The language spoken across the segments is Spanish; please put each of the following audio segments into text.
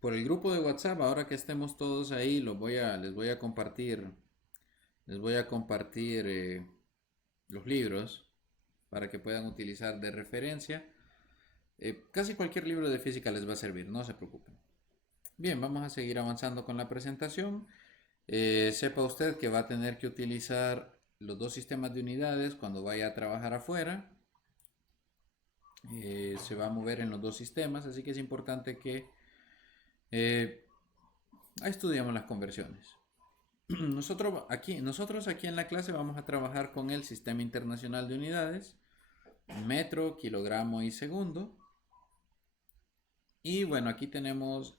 por el grupo de WhatsApp, ahora que estemos todos ahí, les voy a compartir los libros para que puedan utilizar de referencia. Casi cualquier libro de física les va a servir, no se preocupen. Bien, vamos a seguir avanzando con la presentación. Sepa usted que va a tener que utilizar los dos sistemas de unidades cuando vaya a trabajar afuera. Se va a mover en los dos sistemas, así que es importante que eh, estudiemos las conversiones. Nosotros aquí en la clase vamos a trabajar con el Sistema Internacional de Unidades, metro, kilogramo y segundo. Y bueno, aquí tenemos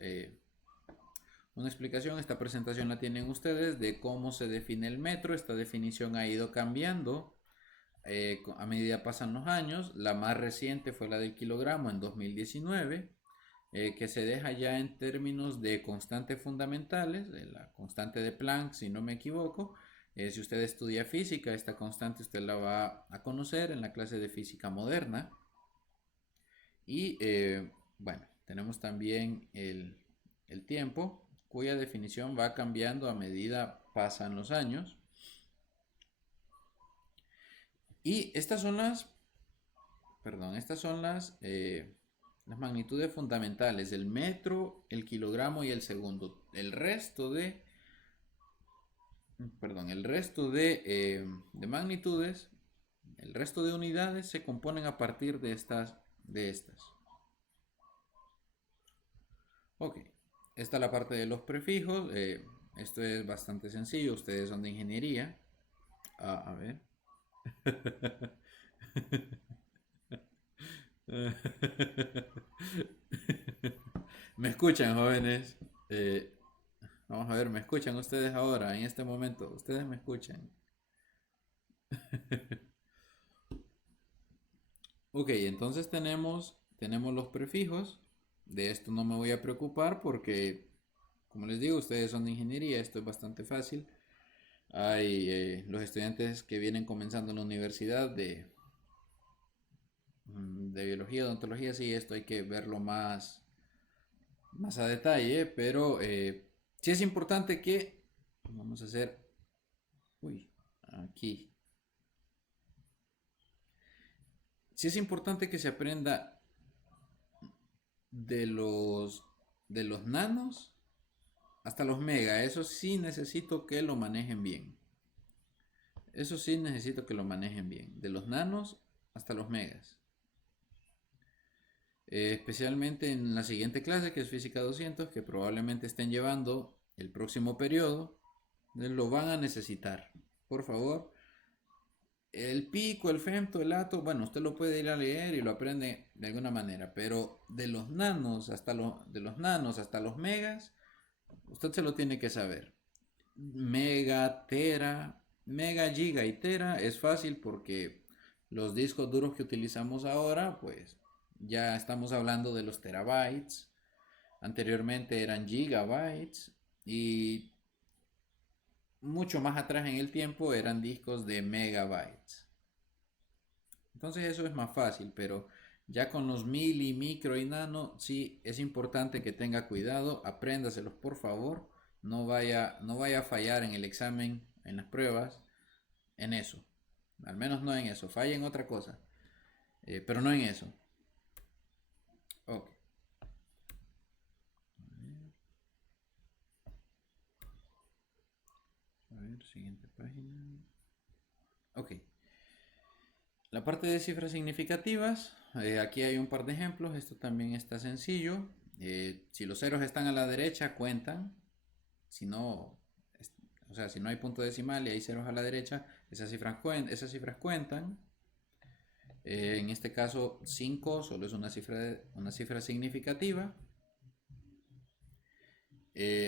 una explicación. Esta presentación la tienen ustedes de cómo se define el metro. Esta definición ha ido cambiando a medida pasan los años. La más reciente fue la del kilogramo en 2019. Que se deja ya en términos de constantes fundamentales, de la constante de Planck, si no me equivoco. Si usted estudia física, esta constante usted la va a conocer en la clase de física moderna. Y bueno, tenemos también el tiempo, cuya definición va cambiando a medida pasan los años. Y estas son las magnitudes fundamentales del metro, el kilogramo y el segundo. El resto de magnitudes, el resto de unidades se componen a partir de estas. Ok, esta es la parte de los prefijos. Esto es bastante sencillo. Ustedes son de ingeniería. A ver. ¿Me escuchan, jóvenes? Eh, Vamos a ver, ¿me escuchan ustedes ahora, en este momento? ¿Ustedes me escuchan? Ok, entonces tenemos los prefijos. De esto no me voy a preocupar porque, como les digo, ustedes son de ingeniería, esto es bastante fácil. Hay los estudiantes que vienen comenzando en la universidad de biología, odontología, sí, esto hay que verlo más a detalle, pero sí es importante que, vamos a hacer, uy, aquí, sí es importante que se aprenda de los, de los nanos hasta los mega. Eso sí necesito que lo manejen bien. Eso sí necesito que lo manejen bien. De los nanos hasta los megas. Especialmente en la siguiente clase, que es física 200, que probablemente estén llevando el próximo periodo, lo van a necesitar. Por favor, el pico, el femto, el ato, bueno, usted lo puede ir a leer y lo aprende de alguna manera, pero de los nanos hasta los megas, usted se lo tiene que saber. Mega, tera, mega, giga y tera es fácil porque los discos duros que utilizamos ahora, pues ya estamos hablando de los terabytes. Anteriormente eran gigabytes y mucho más atrás en el tiempo eran discos de megabytes. Entonces eso es más fácil, pero ya con los mili, micro y nano, sí es importante que tenga cuidado, apréndaselos por favor, no vaya a fallar en el examen, en las pruebas, en eso. Al menos no en eso, falla en otra cosa, pero no en eso. Ok, a ver, siguiente página. Ok, la parte de cifras significativas, aquí hay un par de ejemplos, esto también está sencillo. Si los ceros están a la derecha, cuentan. Si no, o sea, si no hay punto decimal y hay ceros a la derecha, esas cifras cuentan. En este caso, 5 solo es una cifra significativa.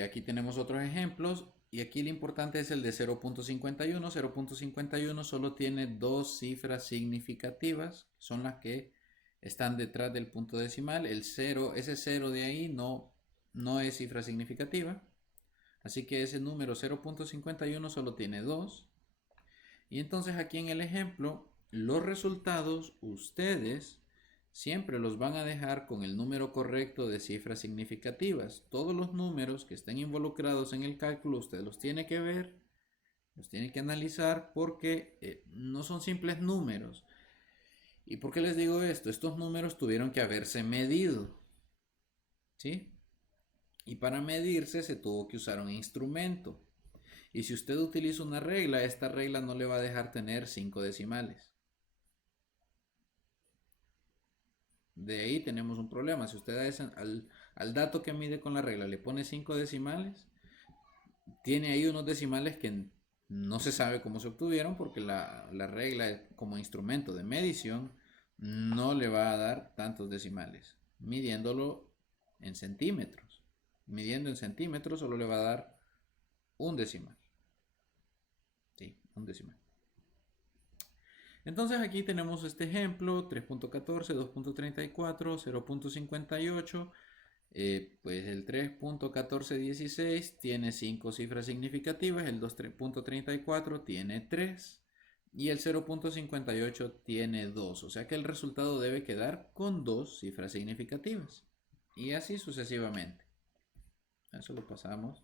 Aquí tenemos otros ejemplos. Y aquí lo importante es el de 0.51. 0.51 solo tiene dos cifras significativas, son las que están detrás del punto decimal. Ese 0 de ahí no es cifra significativa. Así que ese número 0.51 solo tiene 2. Y entonces aquí en el ejemplo, los resultados ustedes siempre los van a dejar con el número correcto de cifras significativas. Todos los números que estén involucrados en el cálculo, usted los tiene que ver, los tiene que analizar porque no son simples números. ¿Y por qué les digo esto? Estos números tuvieron que haberse medido, ¿sí? Y para medirse se tuvo que usar un instrumento. Y si usted utiliza una regla, esta regla no le va a dejar tener 5 decimales. De ahí tenemos un problema. Si usted al dato que mide con la regla le pone 5 decimales, tiene ahí unos decimales que no se sabe cómo se obtuvieron porque la regla como instrumento de medición no le va a dar tantos decimales. Midiéndolo en centímetros. Midiendo en centímetros solo le va a dar un decimal. Sí, un decimal. Entonces aquí tenemos este ejemplo, 3.14, 2.34, 0.58. Pues el 3.1416 tiene 5 cifras significativas, el 2.34 tiene 3 y el 0.58 tiene 2. O sea que el resultado debe quedar con 2 cifras significativas. Y así sucesivamente. Eso lo pasamos.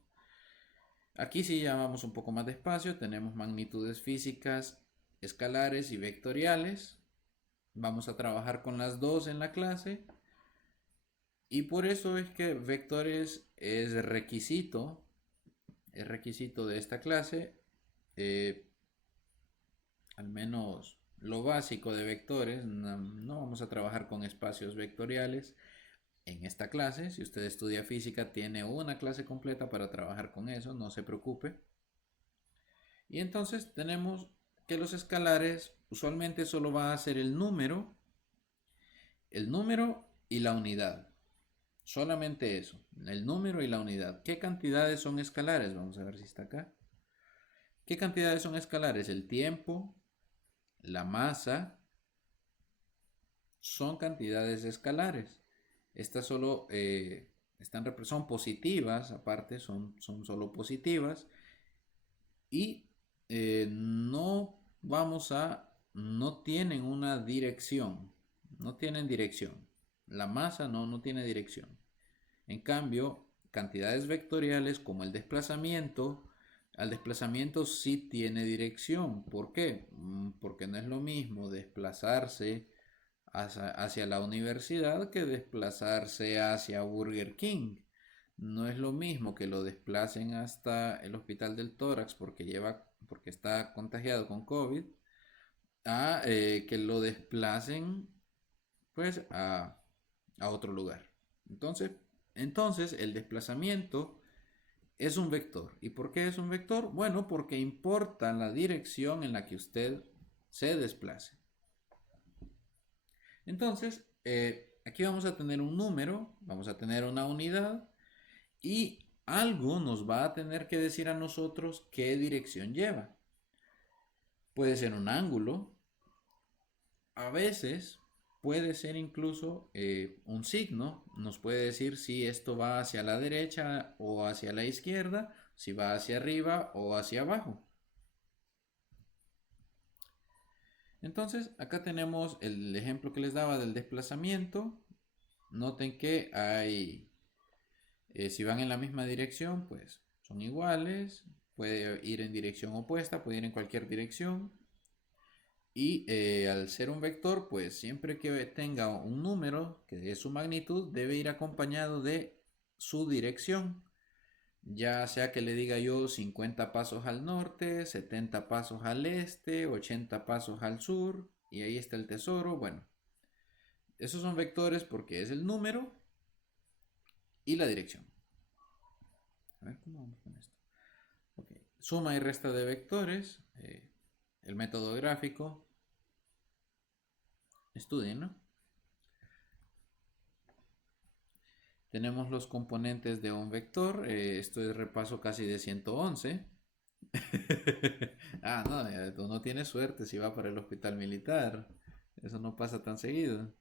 Aquí sí ya vamos un poco más despacio. Tenemos magnitudes físicas, escalares y vectoriales. Vamos a trabajar con las dos en la clase. Y por eso es que vectores es requisito de esta clase. Al menos lo básico de vectores. No vamos a trabajar con espacios vectoriales en esta clase. Si usted estudia física, tiene una clase completa para trabajar con eso, no se preocupe. Y entonces tenemos que los escalares usualmente solo va a ser el número y la unidad. Solamente eso, el número y la unidad. ¿Qué cantidades son escalares? Vamos a ver si está acá. ¿Qué cantidades son escalares? El tiempo, la masa, son cantidades escalares. Estas solo son positivas, aparte son solo positivas. Y no tienen una dirección, no tienen dirección. La masa no tiene dirección. En cambio, cantidades vectoriales como el desplazamiento, al desplazamiento sí tiene dirección. ¿Por qué? Porque no es lo mismo desplazarse hacia la universidad que desplazarse hacia Burger King. No es lo mismo que lo desplacen hasta el hospital del tórax porque está contagiado con COVID, a que lo desplacen pues a otro lugar. Entonces el desplazamiento es un vector. ¿Y por qué es un vector? Bueno, porque importa la dirección en la que usted se desplace. Entonces, aquí vamos a tener un número, vamos a tener una unidad y algo nos va a tener que decir a nosotros qué dirección lleva. Puede ser un ángulo, a veces puede ser incluso un signo, nos puede decir si esto va hacia la derecha o hacia la izquierda, si va hacia arriba o hacia abajo. Entonces, acá tenemos el ejemplo que les daba del desplazamiento. Noten que si van en la misma dirección, pues son iguales. Puede ir en dirección opuesta, puede ir en cualquier dirección. Y al ser un vector, pues siempre que tenga un número que es su magnitud, debe ir acompañado de su dirección. Ya sea que le diga yo 50 pasos al norte, 70 pasos al este, 80 pasos al sur, y ahí está el tesoro. Bueno, esos son vectores porque es el número y la dirección. A ver cómo vamos con esto. Okay. Suma y resta de vectores, el método gráfico. Estudien, ¿no? Tenemos los componentes de un vector. Esto es repaso casi de 111. No, tú no tienes suerte si va para el hospital militar. Eso no pasa tan seguido.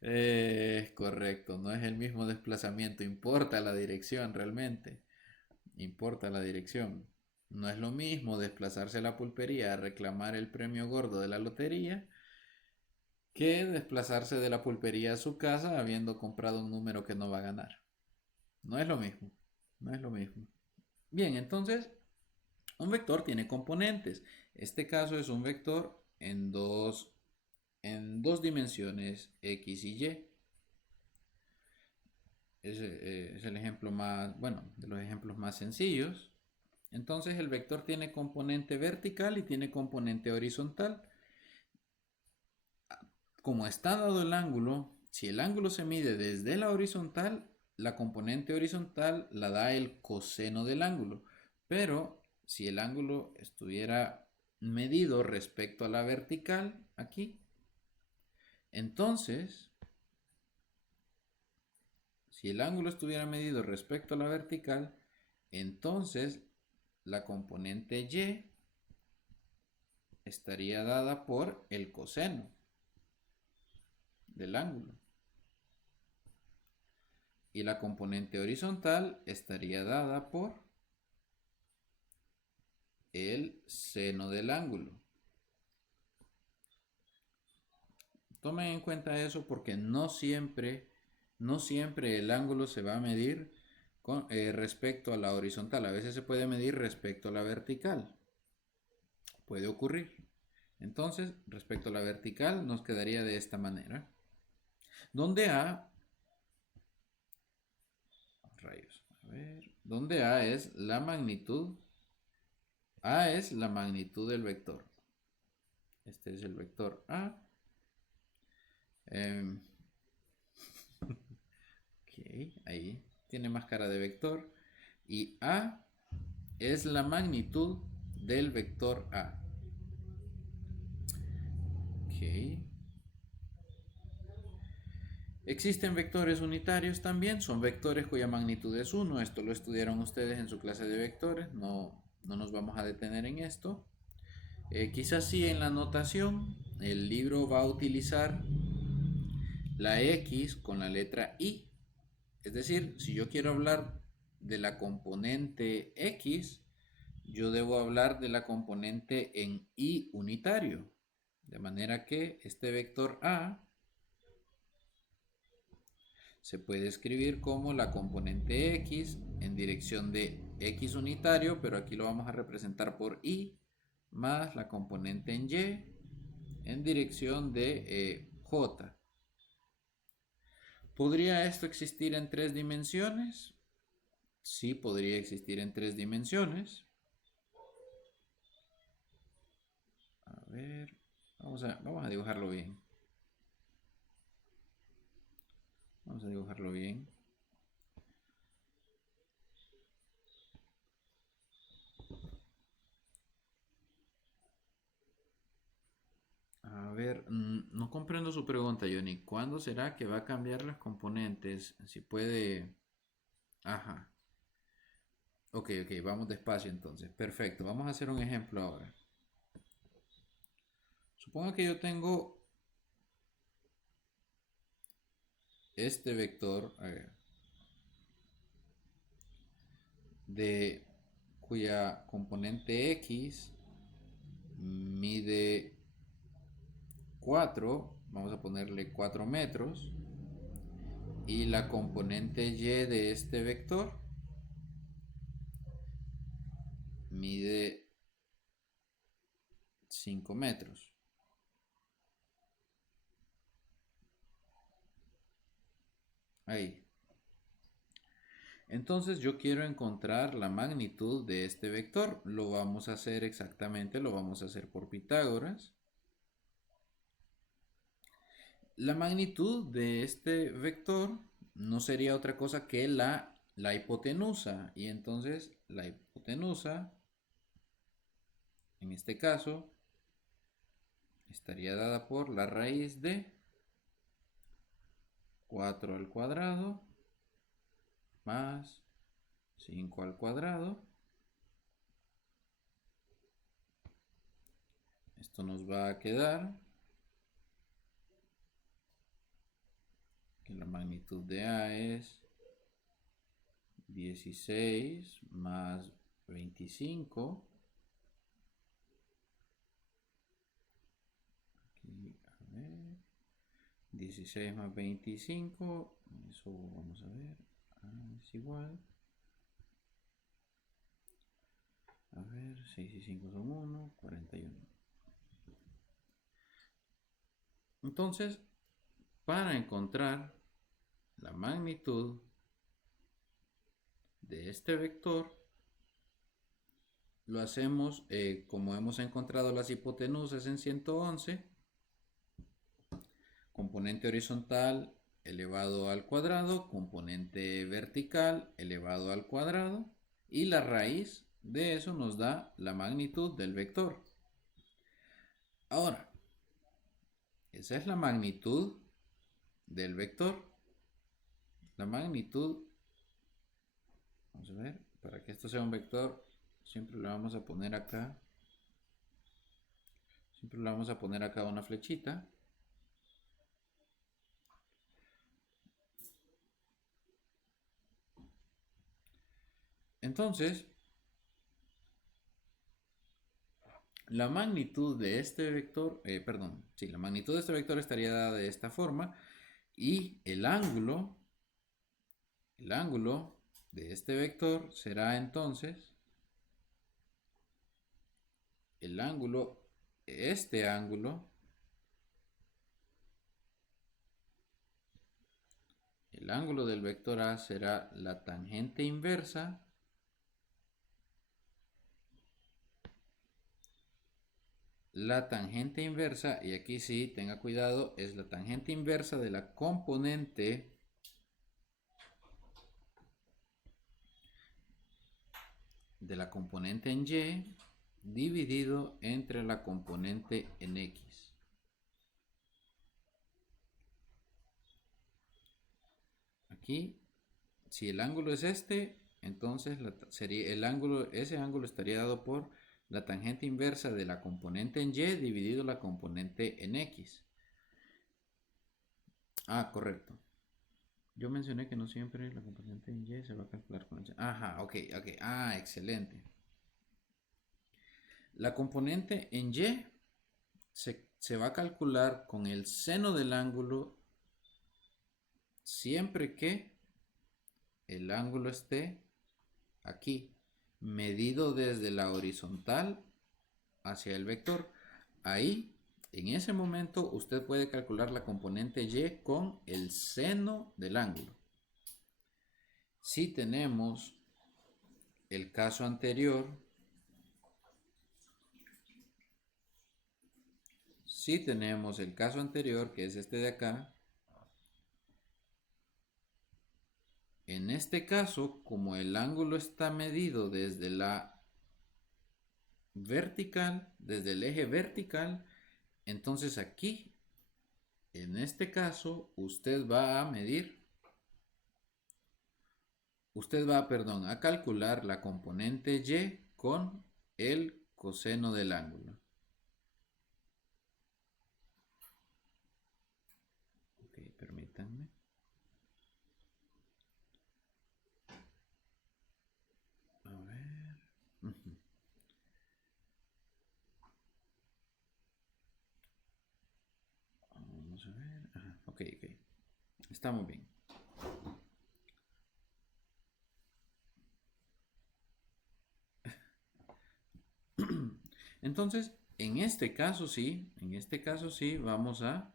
Es correcto, no es el mismo desplazamiento. Importa la dirección realmente. Importa la dirección. No es lo mismo desplazarse a la pulpería a reclamar el premio gordo de la lotería que desplazarse de la pulpería a su casa habiendo comprado un número que no va a ganar. No es lo mismo. No es lo mismo. Bien, entonces, un vector tiene componentes. Este caso es un vector en dos dimensiones, X y Y. Es el ejemplo más, bueno, de los ejemplos más sencillos. Entonces el vector tiene componente vertical y tiene componente horizontal. Como está dado el ángulo, si el ángulo se mide desde la horizontal, la componente horizontal la da el coseno del ángulo. Pero si el ángulo estuviera medido respecto a la vertical, aquí, entonces, si el ángulo estuviera medido respecto a la vertical, entonces la componente y estaría dada por el coseno del ángulo. Y la componente horizontal estaría dada por el seno del ángulo. Tomen en cuenta eso porque no siempre el ángulo se va a medir respecto a la horizontal. A veces se puede medir respecto a la vertical. Puede ocurrir. Entonces, respecto a la vertical, nos quedaría de esta manera. Donde A, rayos, a ver, donde A es la magnitud, A es la magnitud del vector. Este es el vector A. Eh, ok, ahí tiene más cara de vector. Y A es la magnitud del vector A. Ok. Existen vectores unitarios también, son vectores cuya magnitud es 1. Esto lo estudiaron ustedes en su clase de vectores, no nos vamos a detener en esto. Quizás sí en la notación, el libro va a utilizar la X con la letra I. Es decir, si yo quiero hablar de la componente X, yo debo hablar de la componente en I unitario. De manera que este vector A se puede escribir como la componente X en dirección de X unitario, pero aquí lo vamos a representar por Y, más la componente en Y en dirección de J. ¿Podría esto existir en tres dimensiones? Sí, podría existir en tres dimensiones. A ver, vamos a dibujarlo bien. Vamos a dibujarlo bien. A ver, no comprendo su pregunta, Johnny. ¿Cuándo será que va a cambiar las componentes? Si puede... Ajá. Ok, vamos despacio entonces. Perfecto, vamos a hacer un ejemplo ahora. Supongo que yo tengo este vector, a ver, de cuya componente X mide 4, vamos a ponerle 4 metros, y la componente Y de este vector mide 5 metros. Ahí. Entonces yo quiero encontrar la magnitud de este vector. Lo vamos a hacer exactamente, lo vamos a hacer por Pitágoras. La magnitud de este vector no sería otra cosa que la hipotenusa. Y entonces la hipotenusa, en este caso, estaría dada por la raíz de 4 al cuadrado más 5 al cuadrado. Esto nos va a quedar que la magnitud de A es 16 más 25. Aquí, a ver. 16 más 25. Eso vamos a ver. Es igual. A ver, 6 y 5 son 1, 41. Entonces, para encontrar la magnitud de este vector, lo hacemos como hemos encontrado las hipotenusas en 111, componente horizontal elevado al cuadrado, componente vertical elevado al cuadrado, y la raíz de eso nos da la magnitud del vector. Ahora, esa es la magnitud del vector. La magnitud, vamos a ver, para que esto sea un vector, siempre le vamos a poner acá, una flechita. Entonces, la magnitud de este vector, la magnitud de este vector estaría dada de esta forma, y el ángulo de este vector será entonces el ángulo del vector A será la tangente inversa y aquí sí, tenga cuidado, es la tangente inversa de la componente en Y dividido entre la componente en X. Aquí, si el ángulo es este, entonces ese ángulo estaría dado por la tangente inversa de la componente en Y dividido la componente en X. Correcto. Yo mencioné que no siempre la componente en Y se va a calcular con el Y. Ajá, ok. Excelente. La componente en Y se va a calcular con el seno del ángulo siempre que el ángulo esté aquí, medido desde la horizontal hacia el vector. Ahí, en ese momento, usted puede calcular la componente Y con el seno del ángulo. Si tenemos el caso anterior, que es este de acá, en este caso, como el ángulo está medido desde la vertical, desde el eje vertical, entonces aquí, en este caso, usted va a calcular la componente Y con el coseno del ángulo. Ok, permítanme. A ver. Vamos a ver. Ajá, ok. Estamos bien. Entonces, en este caso sí, vamos a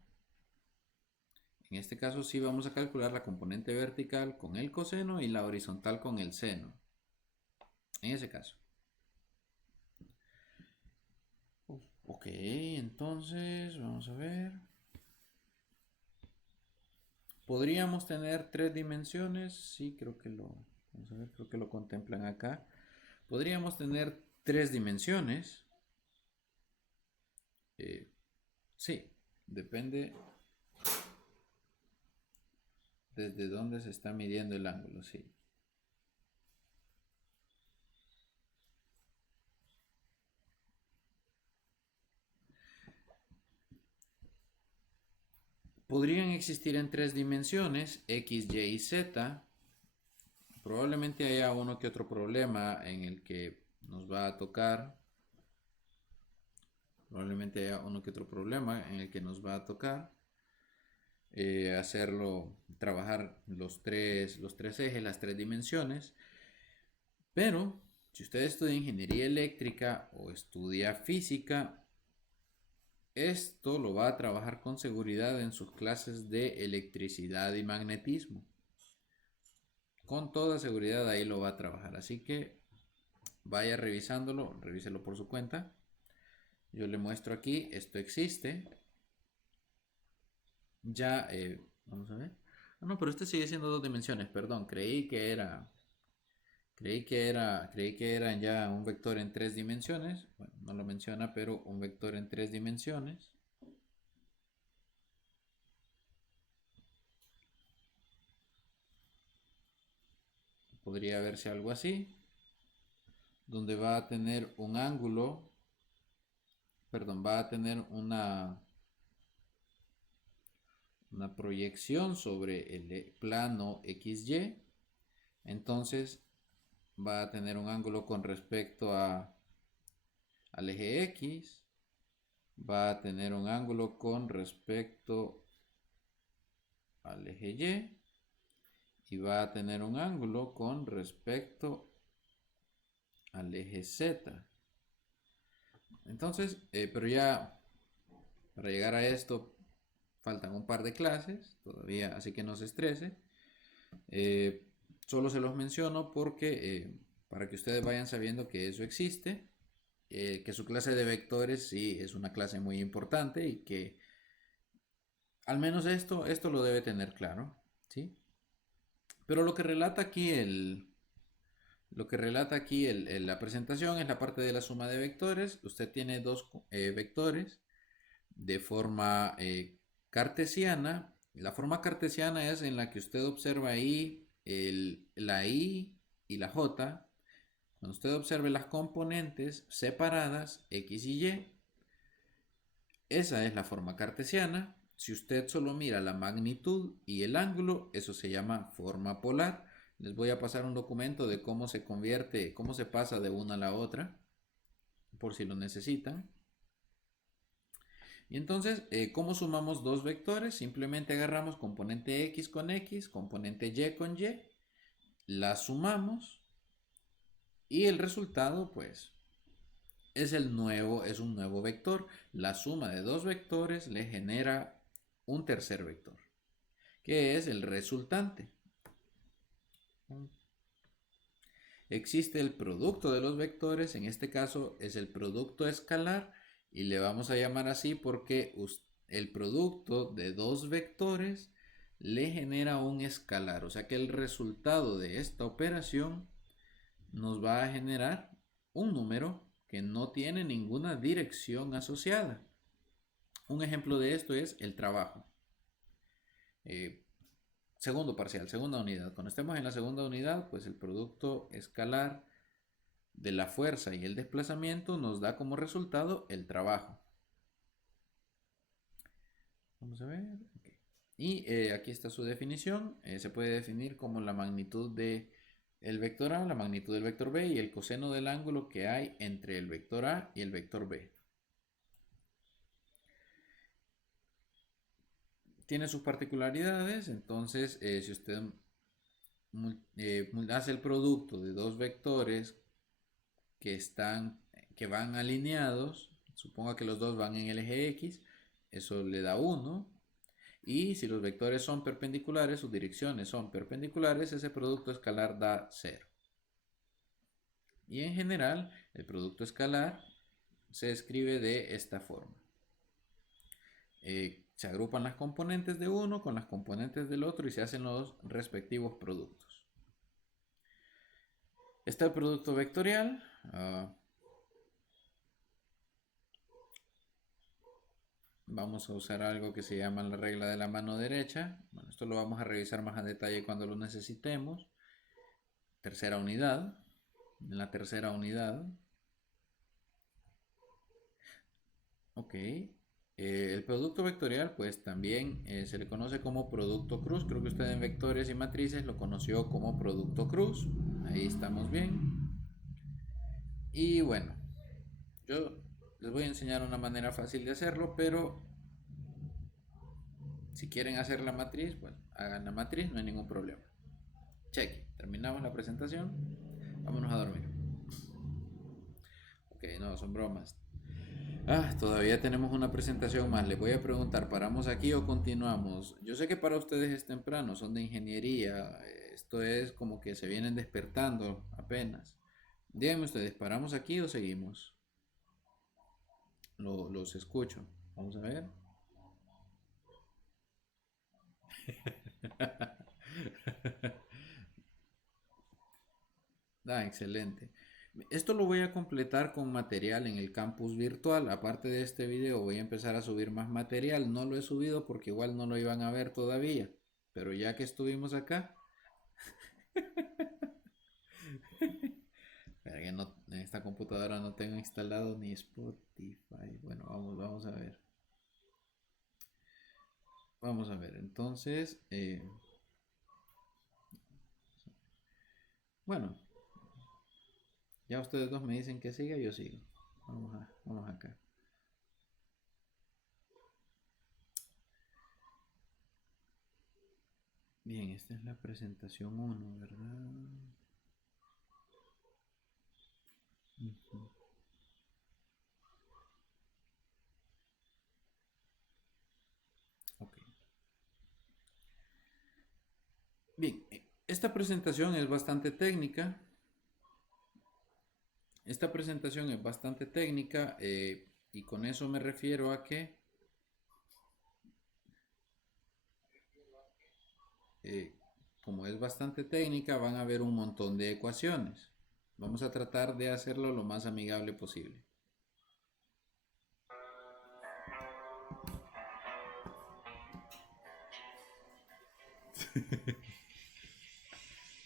calcular la componente vertical con el coseno y la horizontal con el seno. En ese caso. Ok, entonces vamos a ver. ¿Podríamos tener 3 dimensiones? Sí, creo que lo contemplan acá. Podríamos tener 3 dimensiones. Sí, depende desde dónde se está midiendo el ángulo, sí. Podrían existir en 3 dimensiones, X, Y y Z. probablemente haya uno que otro problema en el que nos va a tocar. Probablemente haya uno que otro problema en el que nos va a tocar hacerlo, trabajar los tres ejes, las tres dimensiones. Pero si usted estudia ingeniería eléctrica o estudia física, esto lo va a trabajar con seguridad en sus clases de electricidad y magnetismo. Con toda seguridad ahí lo va a trabajar. Así que vaya revisándolo, revíselo por su cuenta. Yo le muestro aquí, esto existe. Ya, vamos a ver. Ah, no, pero este sigue siendo dos dimensiones, perdón. Creí que era ya un vector en tres dimensiones. Bueno, no lo menciona, pero un vector en tres dimensiones. Podría verse algo así, donde va a tener un ángulo, perdón, va a tener una proyección sobre el plano XY. Entonces va a tener un ángulo con respecto al eje X, va a tener un ángulo con respecto al eje Y va a tener un ángulo con respecto al eje Z. Entonces, pero ya para llegar a esto faltan un par de clases todavía, así que no se estrese. Eh, Solo se los menciono porque para que ustedes vayan sabiendo que eso existe, que su clase de vectores sí es una clase muy importante y que al menos esto lo debe tener claro, ¿sí? Pero lo que relata aquí la presentación es la parte de la suma de vectores. Usted tiene dos vectores de forma cartesiana. La forma cartesiana es en la que usted observa ahí la I y la J. Cuando usted observe las componentes separadas, X y Y, esa es la forma cartesiana. Si usted solo mira la magnitud y el ángulo, eso se llama forma polar. Les voy a pasar un documento de cómo se convierte, cómo se pasa de una a la otra, por si lo necesitan. Y entonces, ¿cómo sumamos dos vectores? Simplemente agarramos componente X con X, componente Y con Y, la sumamos y el resultado, pues, es un nuevo vector. La suma de dos vectores le genera un tercer vector, que es el resultante. Existe el producto de los vectores, en este caso es el producto escalar y le vamos a llamar así porque el producto de dos vectores le genera un escalar, o sea que el resultado de esta operación nos va a generar un número que no tiene ninguna dirección asociada. Un ejemplo de esto es el trabajo. Segundo parcial, segunda unidad. Cuando estemos en la segunda unidad, pues el producto escalar de la fuerza y el desplazamiento nos da como resultado el trabajo. Vamos a ver. Okay. Y aquí está su definición. Se puede definir como la magnitud de el vector A, la magnitud del vector B y el coseno del ángulo que hay entre el vector A y el vector B. Tiene sus particularidades, entonces si usted hace el producto de dos vectores que van alineados, suponga que los dos van en el eje X, eso le da 1. Y si los vectores son perpendiculares, sus direcciones son perpendiculares, ese producto escalar da 0. Y en general, el producto escalar se escribe de esta forma. Se agrupan las componentes de uno con las componentes del otro y se hacen los respectivos productos. Está el producto vectorial. Vamos a usar algo que se llama la regla de la mano derecha. Bueno, esto lo vamos a revisar más a detalle cuando lo necesitemos. Tercera unidad. En la tercera unidad. Ok. El producto vectorial pues también se le conoce como producto cruz. Creo que usted en vectores y matrices lo conoció como producto cruz. Ahí estamos bien. Y bueno, yo les voy a enseñar una manera fácil de hacerlo, pero si quieren hacer la matriz, pues hagan la matriz, no hay ningún problema. Cheque, terminamos la presentación, vámonos a dormir. Ok, no, son bromas. Todavía tenemos una presentación más. Les voy a preguntar, ¿paramos aquí o continuamos? Yo sé que para ustedes es temprano, son de ingeniería. Esto es como que se vienen despertando apenas. Díganme ustedes, ¿paramos aquí o seguimos? Los escucho. Vamos a ver. Excelente. Esto lo voy a completar con material en el campus virtual. Aparte de este video, voy a empezar a subir más material. No lo he subido porque igual no lo iban a ver todavía. Pero ya que estuvimos acá, pero que no, en esta computadora no tengo instalado ni Spotify. Bueno, vamos a ver. Vamos a ver. Entonces, bueno, ya ustedes dos me dicen que siga, yo sigo. Vamos acá. Bien, esta es la presentación uno, ¿verdad? Ujú. Ok. Bien, esta presentación es bastante técnica. Esta presentación es bastante técnica y con eso me refiero a que eh, como es bastante técnica van a haber un montón de ecuaciones. Vamos a tratar de hacerlo lo más amigable posible.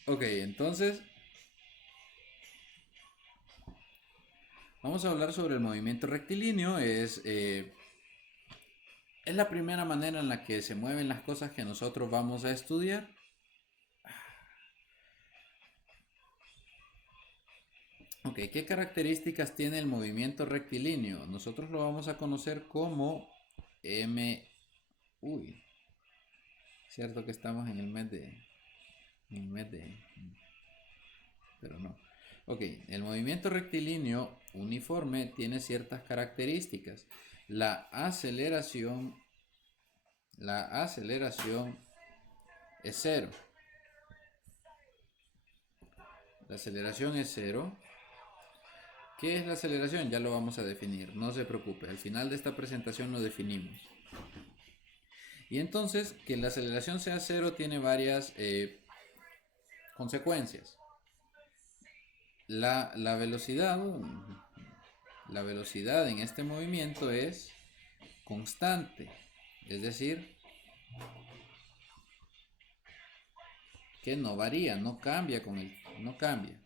Ok, entonces vamos a hablar sobre el movimiento rectilíneo. Es la primera manera en la que se mueven las cosas que nosotros vamos a estudiar. Ok, ¿qué características tiene el movimiento rectilíneo? Nosotros lo vamos a conocer como M. Uy, cierto que estamos en el mes de. En el mes de. Pero no. Ok, el movimiento rectilíneo uniforme tiene ciertas características. La aceleración. La aceleración es cero. La aceleración es cero. ¿Qué es la aceleración? Ya lo vamos a definir, no se preocupe, al final de esta presentación lo definimos. Y entonces, que la aceleración sea cero tiene varias consecuencias. La velocidad, la velocidad en este movimiento es constante, es decir, que no varía, no cambia no cambia,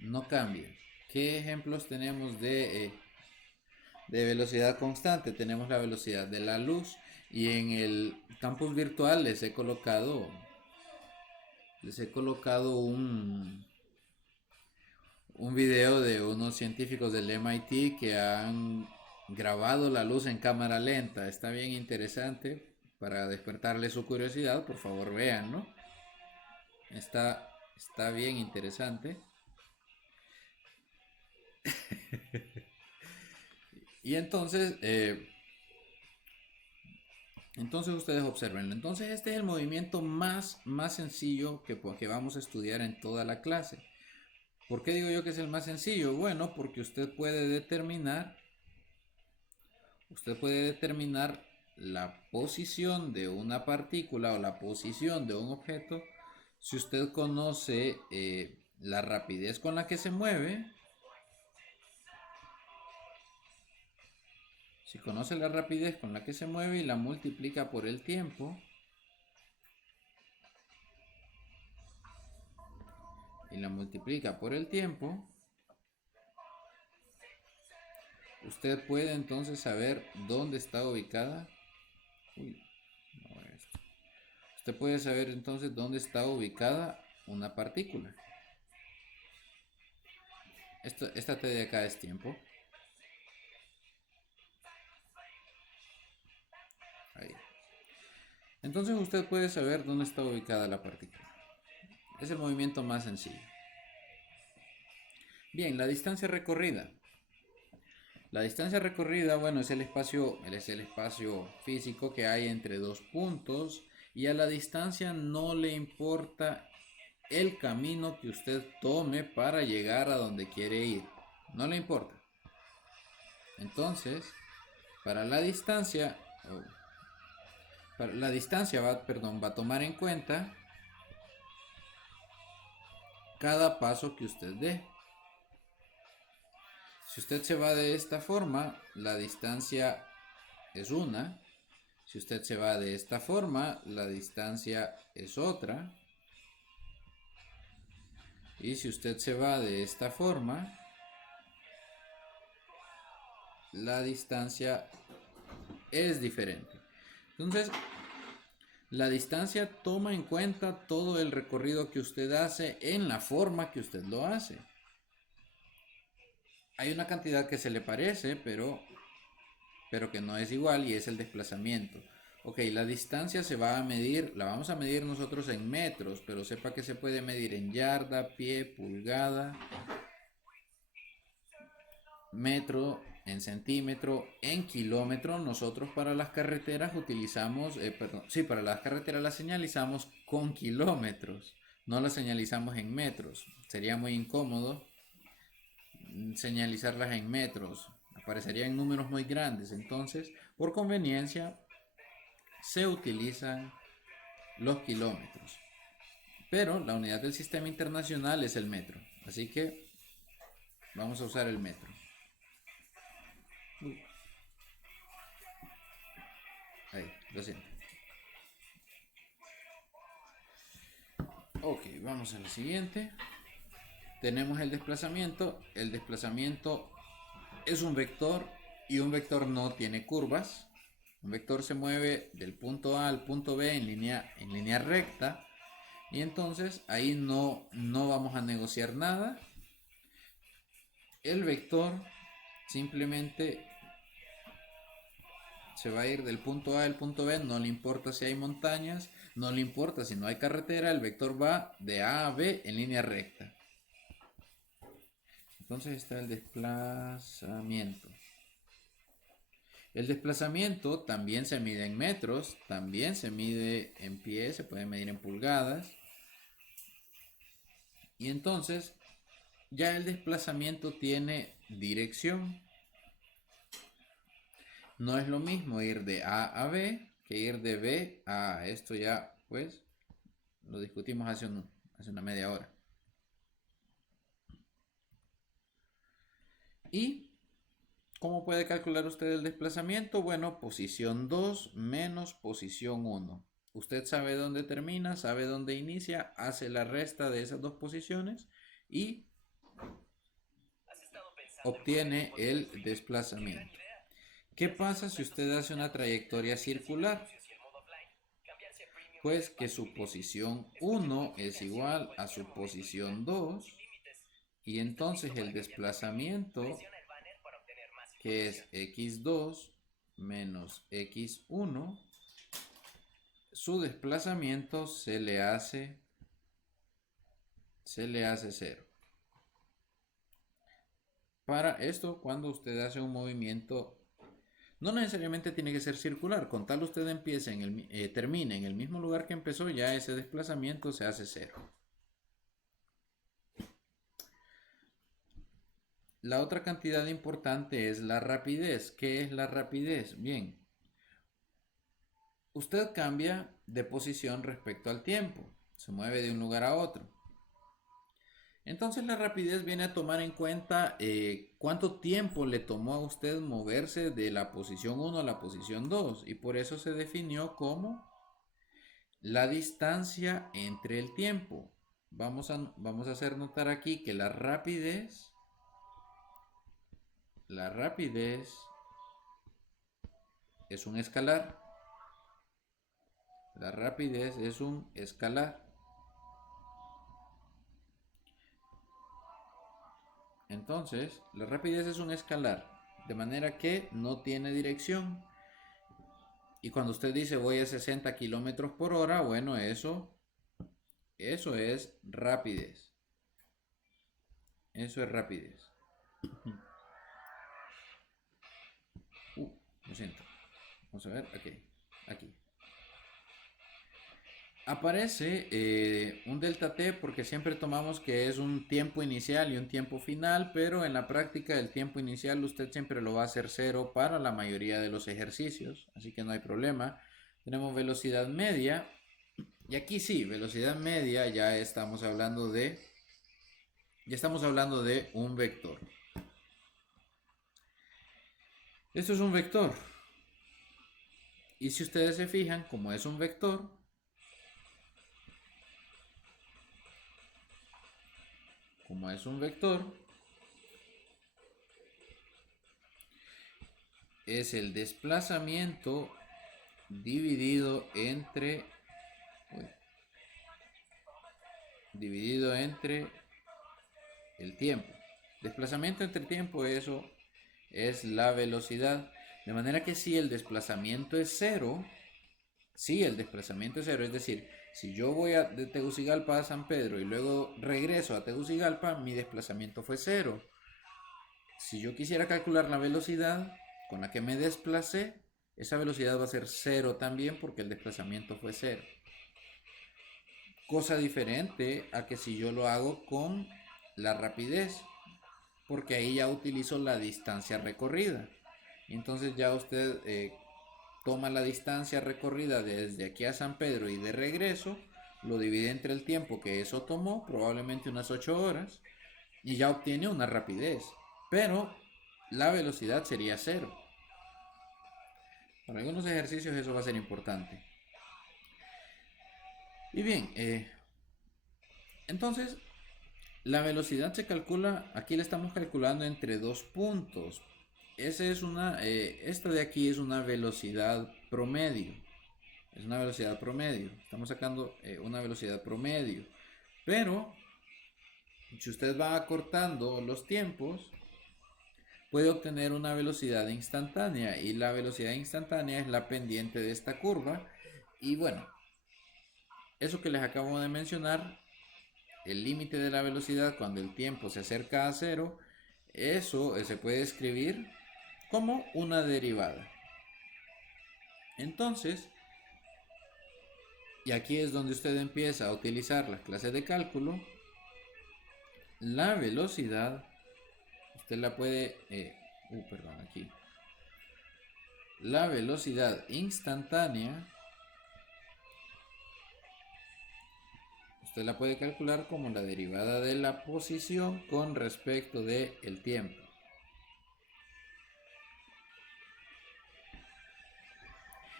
no cambia. ¿Qué ejemplos tenemos de velocidad constante? Tenemos la velocidad de la luz y en el campus virtual les he colocado un video de unos científicos del MIT que han grabado la luz en cámara lenta. Está bien interesante para despertarle su curiosidad. Por favor, vean, ¿no? Está bien interesante. Y entonces ustedes observen. Entonces este es el movimiento más sencillo que vamos a estudiar en toda la clase. ¿Por qué digo yo que es el más sencillo? Bueno, porque usted puede determinar la posición de una partícula o la posición de un objeto si usted conoce la rapidez con la que se mueve. Si conoce la rapidez con la que se mueve y la multiplica por el tiempo, usted puede entonces saber dónde está ubicada. Uy, no, esto. Usted puede saber entonces dónde está ubicada una partícula. Esta T de acá es tiempo. Ahí. Entonces usted puede saber dónde está ubicada la partícula. Es el movimiento más sencillo. Bien, la distancia recorrida. La distancia recorrida, bueno, es el espacio físico que hay entre dos puntos, y a la distancia no le importa el camino que usted tome para llegar a donde quiere ir. No le importa. Entonces, para la distancia, va a tomar en cuenta cada paso que usted dé. Si usted se va de esta forma, la distancia es una. Si usted se va de esta forma, la distancia es otra. Y si usted se va de esta forma, la distancia es diferente. Entonces, la distancia toma en cuenta todo el recorrido que usted hace en la forma que usted lo hace. Hay una cantidad que se le parece, pero que no es igual, y es el desplazamiento. Ok, la distancia se va a medir, la vamos a medir nosotros en metros, pero sepa que se puede medir en yarda, pie, pulgada, metro, en centímetro, en kilómetro. Nosotros para las carreteras utilizamos, para las carreteras las señalizamos con kilómetros, no las señalizamos en metros. Sería muy incómodo señalizarlas en metros, aparecerían números muy grandes. Entonces, por conveniencia, se utilizan los kilómetros, pero la unidad del sistema internacional es el metro, así que vamos a usar el metro. Ahí, lo siento. Ok, vamos a la siguiente. Tenemos el desplazamiento. El desplazamiento es un vector, y un vector no tiene curvas. Un vector se mueve del punto A al punto B en línea recta, y entonces ahí no vamos a negociar nada. El vector simplemente se va a ir del punto A al punto B, no le importa si hay montañas, no le importa si no hay carretera, el vector va de A a B en línea recta. Entonces está el desplazamiento. El desplazamiento también se mide en metros, también se mide en pies, se puede medir en pulgadas. Y entonces ya el desplazamiento tiene dirección. No es lo mismo ir de A a B que ir de B a A. Esto ya pues lo discutimos hace una media hora. ¿Y cómo puede calcular usted el desplazamiento? Bueno, posición 2 menos posición 1. Usted sabe dónde termina, sabe dónde inicia, hace la resta de esas dos posiciones y obtiene el desplazamiento. ¿Qué pasa si usted hace una trayectoria circular? Pues que su posición 1 es igual a su posición 2, y entonces el desplazamiento, que es x2 menos x1, su desplazamiento se le hace 0. Para esto, cuando usted hace un movimiento, no necesariamente tiene que ser circular, con tal usted termine en el mismo lugar que empezó, ya ese desplazamiento se hace 0. La otra cantidad importante es la rapidez. ¿Qué es la rapidez? Bien, usted cambia de posición respecto al tiempo, se mueve de un lugar a otro. Entonces la rapidez viene a tomar en cuenta cuánto tiempo le tomó a usted moverse de la posición 1 a la posición 2, y por eso se definió como la distancia entre el tiempo. Vamos a hacer notar aquí que la rapidez la rapidez es un escalar. La rapidez es un escalar. Entonces, la rapidez es un escalar, de manera que no tiene dirección. Y cuando usted dice voy a 60 kilómetros por hora, bueno, eso es rapidez. Eso es rapidez. Lo siento. Vamos a ver, aquí. Aparece un delta t porque siempre tomamos que es un tiempo inicial y un tiempo final, pero en la práctica el tiempo inicial usted siempre lo va a hacer cero para la mayoría de los ejercicios, así que no hay problema. Tenemos velocidad media, y aquí sí, velocidad media ya estamos hablando de un vector. Esto es un vector. Y si ustedes se fijan, como es un vector, es el desplazamiento dividido entre el tiempo. Desplazamiento entre tiempo, eso es la velocidad. De manera que si el desplazamiento es cero, es decir, si yo voy de Tegucigalpa a San Pedro y luego regreso a Tegucigalpa, mi desplazamiento fue cero. Si yo quisiera calcular la velocidad con la que me desplacé, esa velocidad va a ser cero también porque el desplazamiento fue cero. Cosa diferente a que si yo lo hago con la rapidez, porque ahí ya utilizo la distancia recorrida. Entonces ya usted toma la distancia recorrida desde aquí a San Pedro y de regreso, lo divide entre el tiempo que eso tomó, probablemente unas 8 horas, y ya obtiene una rapidez. Pero la velocidad sería cero. Para algunos ejercicios eso va a ser importante. Y bien, entonces la velocidad se calcula, aquí la estamos calculando entre dos puntos. Esta de aquí es una velocidad promedio. Es una velocidad promedio. Estamos sacando una velocidad promedio. Pero si usted va acortando los tiempos, puede obtener una velocidad instantánea. Y la velocidad instantánea es la pendiente de esta curva. Y bueno, eso que les acabo de mencionar, el límite de la velocidad cuando el tiempo se acerca a cero, eso se puede escribir como una derivada. Entonces, y aquí es donde usted empieza a utilizar las clases de cálculo, la velocidad, usted la puede, aquí, la velocidad instantánea, usted la puede calcular como la derivada de la posición con respecto del tiempo.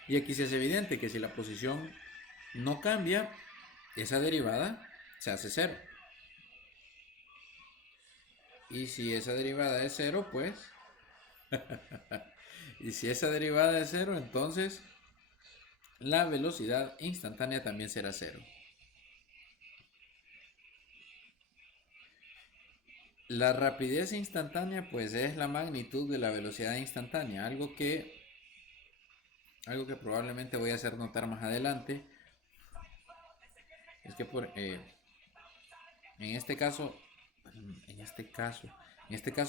Y aquí se hace evidente que si la posición no cambia, esa derivada se hace cero. Y si esa derivada es cero, pues... y si esa derivada es cero, entonces la velocidad instantánea también será cero. La rapidez instantánea, pues es la magnitud de la velocidad instantánea, algo que probablemente voy a hacer notar más adelante. Es que en este caso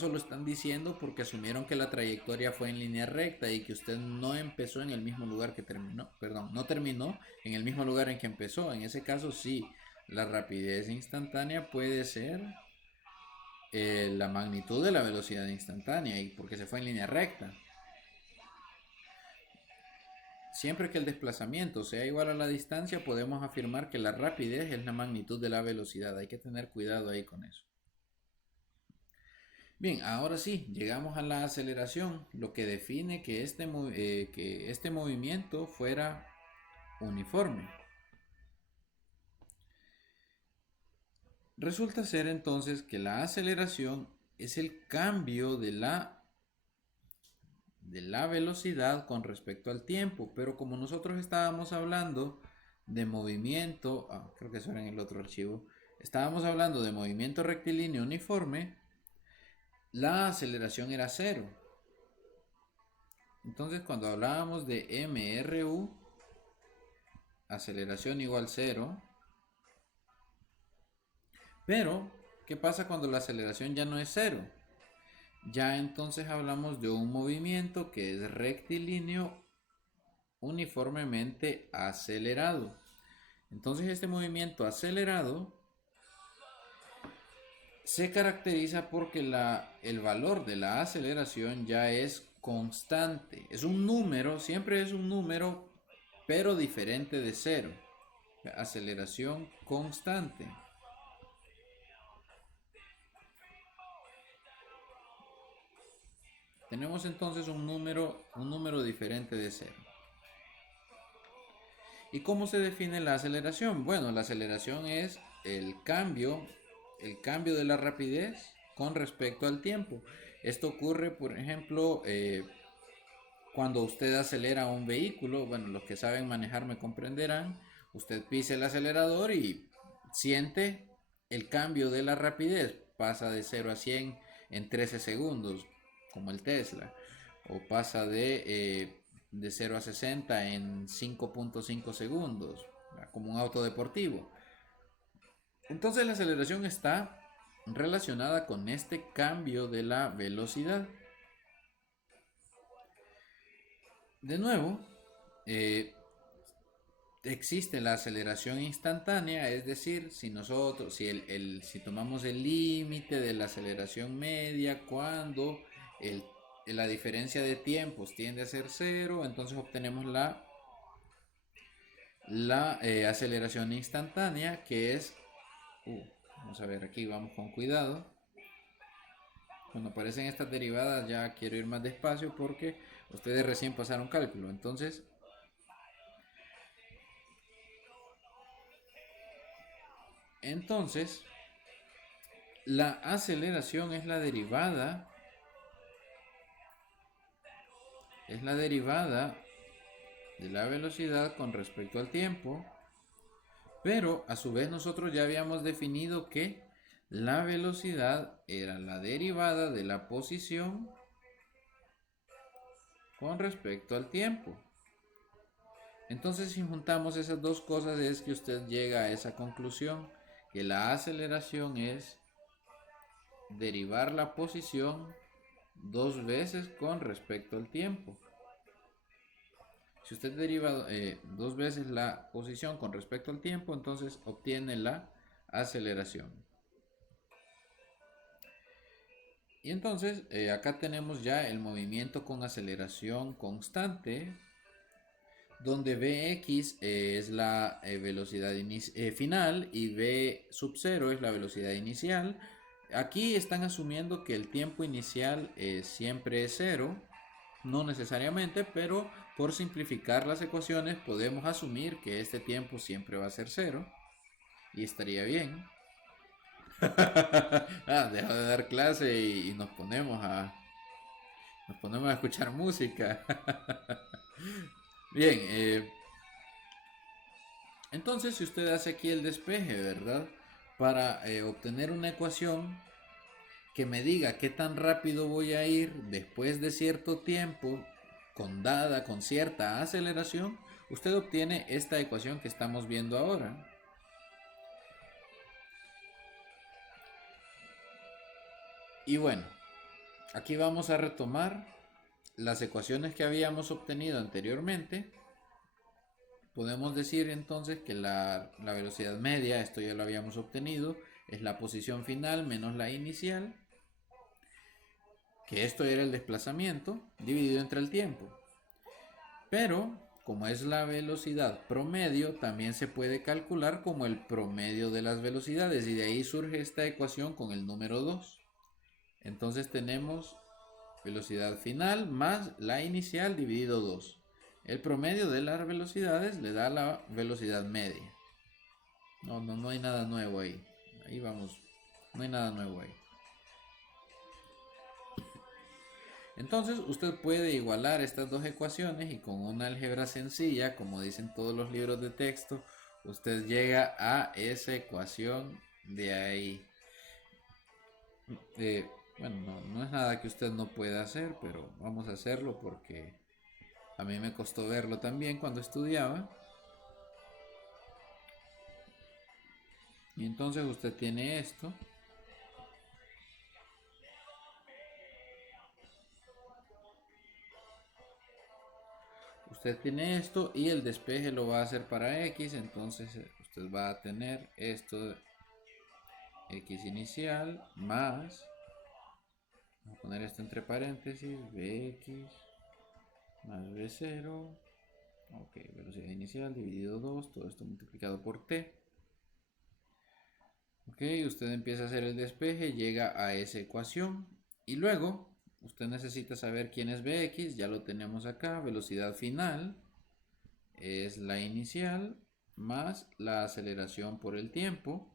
lo están diciendo porque asumieron que la trayectoria fue en línea recta y que usted no empezó en el mismo lugar que terminó, no terminó en el mismo lugar en que empezó. En ese caso sí, la rapidez instantánea puede ser la magnitud de la velocidad instantánea y porque se fue en línea recta. Siempre que el desplazamiento sea igual a la distancia, podemos afirmar que la rapidez es la magnitud de la velocidad. Hay que tener cuidado ahí con eso. Bien, ahora sí, llegamos a la aceleración, lo que define que este movimiento fuera uniforme. Resulta ser entonces que la aceleración es el cambio de la de la velocidad con respecto al tiempo. Pero como nosotros estábamos hablando de movimiento, creo que eso era en el otro archivo, estábamos hablando de movimiento rectilíneo uniforme, la aceleración era cero. Entonces cuando hablábamos de MRU, aceleración igual cero. Pero, ¿qué pasa cuando la aceleración ya no es cero? Ya entonces hablamos de un movimiento que es rectilíneo uniformemente acelerado. Entonces este movimiento acelerado se caracteriza porque el valor de la aceleración ya es constante. Es un número, siempre es un número, pero diferente de cero. Aceleración constante. Tenemos entonces un número diferente de cero. ¿Y cómo se define la aceleración? Bueno, la aceleración es el cambio de la rapidez con respecto al tiempo. Esto ocurre, por ejemplo, cuando usted acelera un vehículo. Bueno, los que saben manejar me comprenderán. Usted pisa el acelerador y siente el cambio de la rapidez. Pasa de 0 a 100 en 13 segundos, como el Tesla. O pasa de 0 a 60 en 5.5 segundos, como un auto deportivo. Entonces la aceleración está relacionada con este cambio de la velocidad. De nuevo, existe la aceleración instantánea, es decir, si tomamos el límite de la aceleración media cuando la diferencia de tiempos tiende a ser cero, entonces obtenemos la aceleración instantánea, que es, vamos a ver aquí, vamos con cuidado. Cuando aparecen estas derivadas ya quiero ir más despacio porque ustedes recién pasaron cálculo. Entonces, la aceleración es la derivada de la velocidad con respecto al tiempo, pero a su vez nosotros ya habíamos definido que la velocidad era la derivada de la posición con respecto al tiempo. Entonces, si juntamos esas dos cosas, es que usted llega a esa conclusión, que la aceleración es derivar la posición dos veces con respecto al tiempo. Si usted deriva dos veces la posición con respecto al tiempo, entonces obtiene la aceleración. Y entonces acá tenemos ya el movimiento con aceleración constante, donde Vx es la velocidad final y V sub 0 es la velocidad inicial. Aquí están asumiendo que el tiempo inicial siempre es 0, no necesariamente, pero por simplificar las ecuaciones podemos asumir que este tiempo siempre va a ser 0 y estaría bien. Deja de dar clase y nos ponemos a escuchar música. Bien, entonces si usted hace aquí el despeje, ¿verdad? Para obtener una ecuación que me diga qué tan rápido voy a ir después de cierto tiempo con cierta aceleración, usted obtiene esta ecuación que estamos viendo ahora. Y bueno, aquí vamos a retomar las ecuaciones que habíamos obtenido anteriormente. Podemos decir entonces que la velocidad media, esto ya lo habíamos obtenido, es la posición final menos la inicial, que esto era el desplazamiento dividido entre el tiempo. Pero, como es la velocidad promedio, también se puede calcular como el promedio de las velocidades y de ahí surge esta ecuación con el número 2. Entonces tenemos velocidad final más la inicial dividido 2. El promedio de las velocidades le da la velocidad media. No hay nada nuevo ahí. Ahí vamos. No hay nada nuevo ahí. Entonces usted puede igualar estas dos ecuaciones y con una álgebra sencilla, como dicen todos los libros de texto, usted llega a esa ecuación de ahí. Bueno, no es nada que usted no pueda hacer, pero vamos a hacerlo porque a mí me costó verlo también cuando estudiaba. Y entonces usted tiene esto. Usted tiene esto y el despeje lo va a hacer para X. Entonces usted va a tener esto X inicial más, vamos a poner esto entre paréntesis, Bx más B0. Ok, velocidad inicial dividido 2, todo esto multiplicado por T. Ok, usted empieza a hacer el despeje, llega a esa ecuación y luego usted necesita saber quién es Bx, ya lo tenemos acá, velocidad final es la inicial más la aceleración por el tiempo,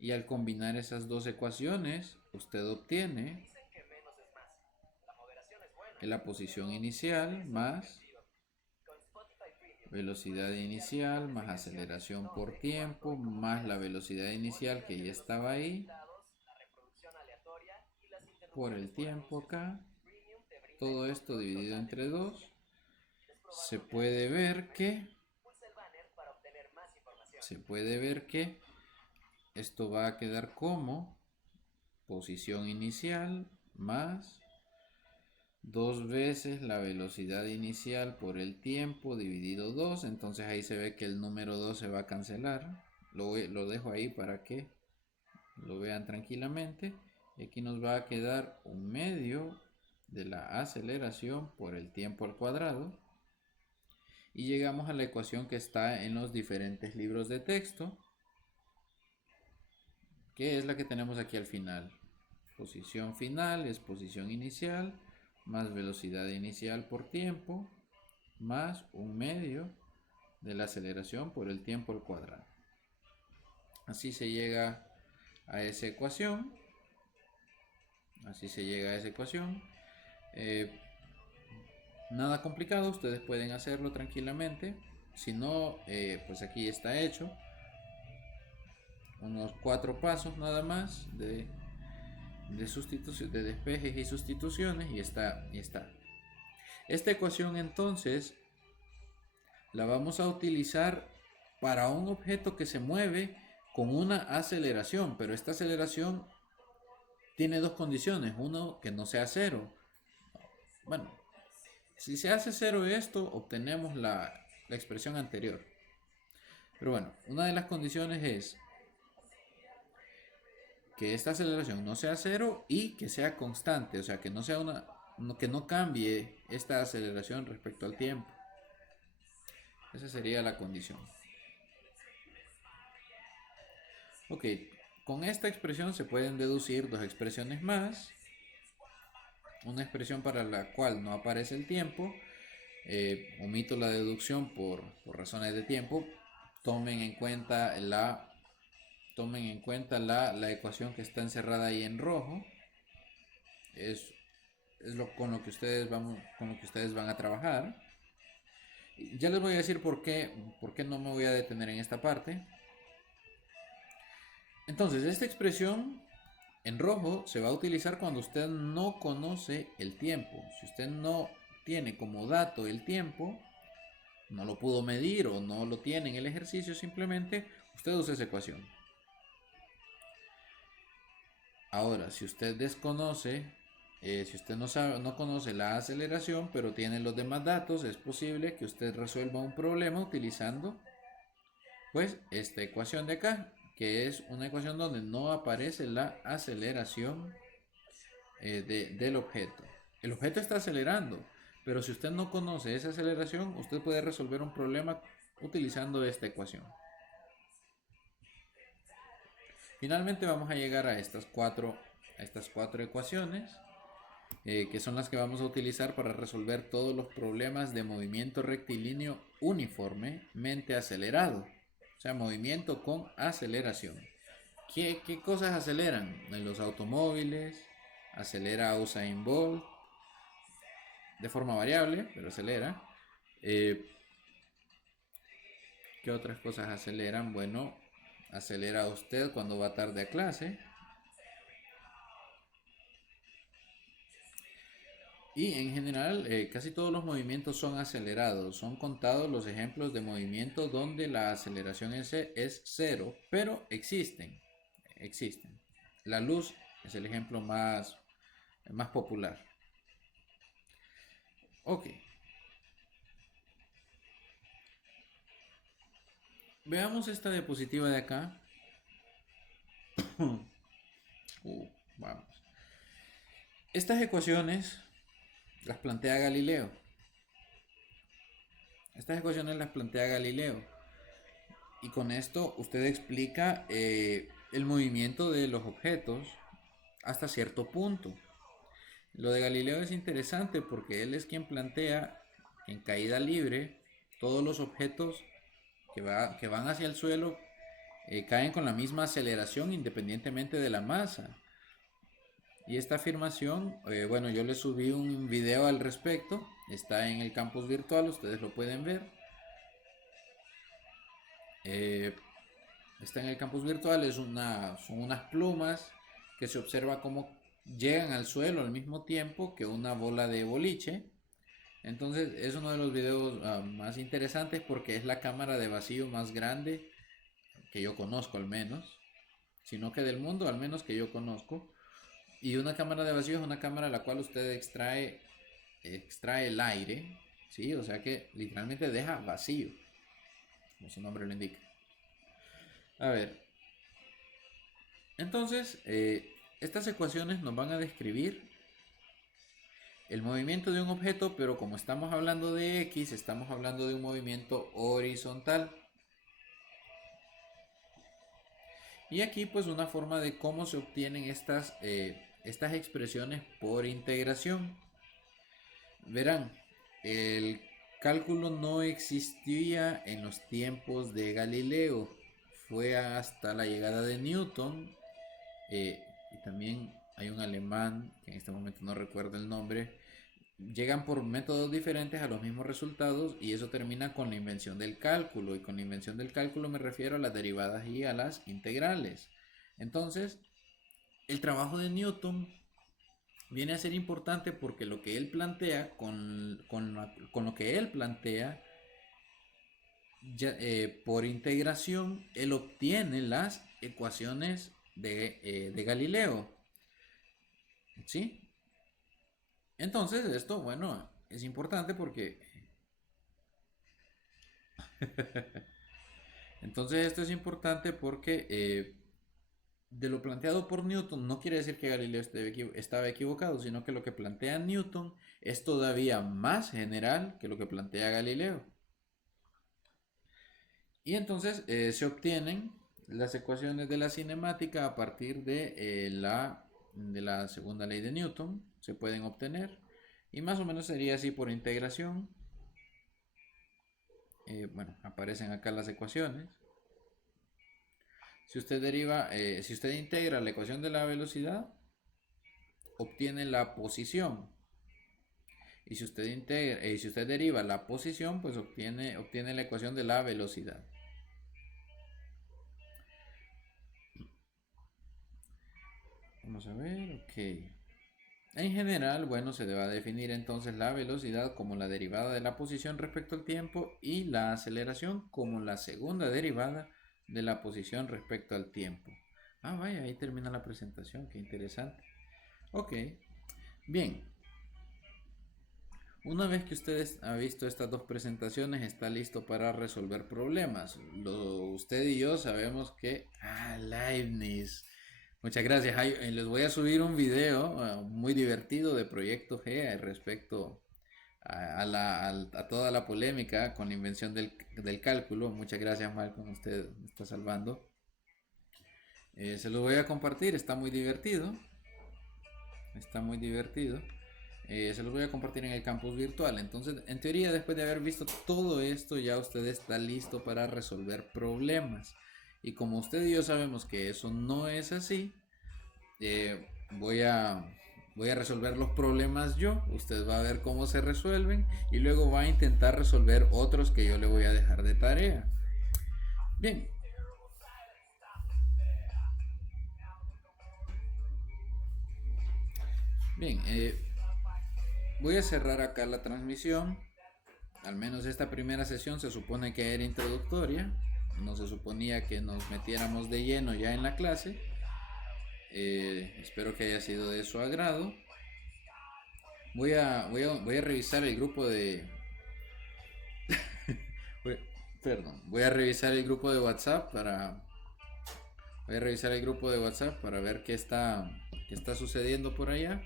y al combinar esas dos ecuaciones usted obtiene la posición inicial más velocidad inicial más aceleración por tiempo más la velocidad inicial que ya estaba ahí por el tiempo acá. Todo esto dividido entre 2. Se puede ver que esto va a quedar como posición inicial más 2 veces la velocidad inicial por el tiempo dividido 2. Entonces ahí se ve que el número 2 se va a cancelar. Lo dejo ahí para que lo vean tranquilamente. Y aquí nos va a quedar un medio de la aceleración por el tiempo al cuadrado. Y llegamos a la ecuación que está en los diferentes libros de texto, que es la que tenemos aquí al final. Posición final es posición inicial más velocidad inicial por tiempo más un medio de la aceleración por el tiempo al cuadrado. Así se llega a esa ecuación. Nada complicado, ustedes pueden hacerlo tranquilamente. Si no, pues aquí está hecho. Unos 4 pasos nada más de despejes y sustituciones y está. Esta ecuación entonces la vamos a utilizar para un objeto que se mueve con una aceleración, pero esta aceleración tiene dos condiciones. Uno, que no sea cero. Bueno, si se hace cero esto, obtenemos la expresión anterior. Pero bueno, una de las condiciones es que esta aceleración no sea cero y que sea constante, o sea, que no sea que no cambie esta aceleración respecto al tiempo. Esa sería la condición. Ok, con esta expresión se pueden deducir dos expresiones más. Una expresión para la cual no aparece el tiempo. Omito la deducción por razones de tiempo. Tomen en cuenta la ecuación que está encerrada ahí en rojo. Es con lo que ustedes van a trabajar. Ya les voy a decir por qué no me voy a detener en esta parte. Entonces, esta expresión en rojo se va a utilizar cuando usted no conoce el tiempo. Si usted no tiene como dato el tiempo, no lo pudo medir o no lo tiene en el ejercicio, simplemente usted usa esa ecuación. Ahora, si usted desconoce, si usted no conoce la aceleración, pero tiene los demás datos, es posible que usted resuelva un problema utilizando pues esta ecuación de acá, que es una ecuación donde no aparece la aceleración del objeto. El objeto está acelerando, pero si usted no conoce esa aceleración, usted puede resolver un problema utilizando esta ecuación. Finalmente vamos a llegar a estas cuatro ecuaciones, que son las que vamos a utilizar para resolver todos los problemas de movimiento rectilíneo uniformemente acelerado. O sea, movimiento con aceleración. ¿Qué cosas aceleran? En los automóviles, acelera Usain Bolt, de forma variable, pero acelera. ¿Qué otras cosas aceleran? Bueno, acelera usted cuando va tarde a clase. Y en general, casi todos los movimientos son acelerados. Son contados los ejemplos de movimientos donde la aceleración es cero, pero existen. Existen. La luz es el ejemplo más popular. Ok. Veamos esta diapositiva de acá. Vamos. Estas ecuaciones las plantea Galileo. Estas ecuaciones las plantea Galileo. Y con esto usted explica el movimiento de los objetos hasta cierto punto. Lo de Galileo es interesante porque él es quien plantea que en caída libre todos los objetos que van hacia el suelo caen con la misma aceleración independientemente de la masa. Y esta afirmación, bueno, yo le subí un video al respecto, está en el campus virtual, ustedes lo pueden ver. Está en el campus virtual, son unas plumas que se observa cómo llegan al suelo al mismo tiempo que una bola de boliche. Entonces es uno de los videos más interesantes porque es la cámara de vacío más grande que yo conozco al menos, sino que del mundo al menos que yo conozco. Y una cámara de vacío es una cámara a la cual usted extrae el aire, ¿sí? O sea que literalmente deja vacío, como su nombre lo indica. A ver, entonces estas ecuaciones nos van a describir el movimiento de un objeto, pero como estamos hablando de X, estamos hablando de un movimiento horizontal. Y aquí pues una forma de cómo se obtienen estas expresiones por integración. Verán, el cálculo no existía en los tiempos de Galileo. Fue hasta la llegada de Newton. Y también hay un alemán, que en este momento no recuerdo el nombre. Llegan por métodos diferentes a los mismos resultados y eso termina con la invención del cálculo. Y con la invención del cálculo me refiero a las derivadas y a las integrales. Entonces, el trabajo de Newton viene a ser importante porque lo que él plantea, con lo que él plantea, ya, por integración, él obtiene las ecuaciones de Galileo. ¿Sí? Entonces, esto, bueno, es importante porque... Entonces, esto es importante porque de lo planteado por Newton no quiere decir que Galileo estaba equivocado, sino que lo que plantea Newton es todavía más general que lo que plantea Galileo. Y entonces se obtienen las ecuaciones de la cinemática a partir de la segunda ley de Newton. Se pueden obtener. Y más o menos sería así por integración. Bueno, aparecen acá las ecuaciones. Si usted integra la ecuación de la velocidad, obtiene la posición. Y si usted deriva la posición, pues obtiene la ecuación de la velocidad. Vamos a ver, ok. En general, bueno, se debe definir entonces la velocidad como la derivada de la posición respecto al tiempo y la aceleración como la segunda derivada de la posición respecto al tiempo. Ah, vaya, ahí termina la presentación, qué interesante. Ok, bien. Una vez que usted ha visto estas dos presentaciones, está listo para resolver problemas. Usted y yo sabemos que... Ah, Leibniz. Muchas gracias. Les voy a subir un video muy divertido de Proyecto G respecto a toda la polémica con la invención del cálculo. Muchas gracias, Malcolm. Usted me está salvando. Se lo voy a compartir. Está muy divertido. Está muy divertido. Se los voy a compartir en el campus virtual. Entonces, en teoría, después de haber visto todo esto, ya usted está listo para resolver problemas. Y como usted y yo sabemos que eso no es así, voy a Voy a resolver los problemas yo, usted va a ver cómo se resuelven y luego va a intentar resolver otros que yo le voy a dejar de tarea. Bien, bien, voy a cerrar acá la transmisión. Al menos esta primera sesión se supone que era introductoria. No se suponía que nos metiéramos de lleno ya en la clase. Espero que haya sido de su agrado. Voy a revisar el grupo de... voy- Perdón, voy a revisar el grupo de WhatsApp para... Voy a revisar el grupo de WhatsApp para ver qué está sucediendo por allá.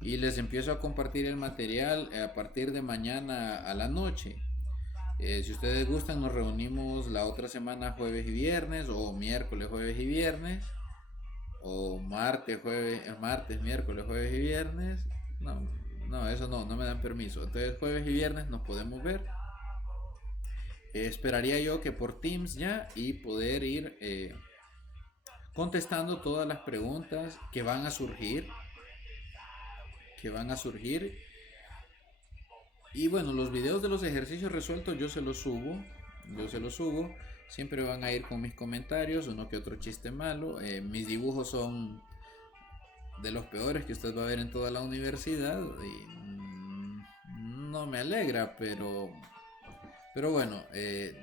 Y les empiezo a compartir el material a partir de mañana a la noche. Si ustedes gustan, nos reunimos la otra semana jueves y viernes, o miércoles, jueves y viernes, o martes, miércoles, jueves y viernes. No, no, eso no, no me dan permiso. Entonces jueves y viernes nos podemos ver. Esperaría yo que por Teams ya y poder ir contestando todas las preguntas que van a surgir. Y bueno, los videos de los ejercicios resueltos yo se los subo. Siempre van a ir con mis comentarios, uno que otro chiste malo. Mis dibujos son de los peores que usted va a ver en toda la universidad y no me alegra, pero bueno,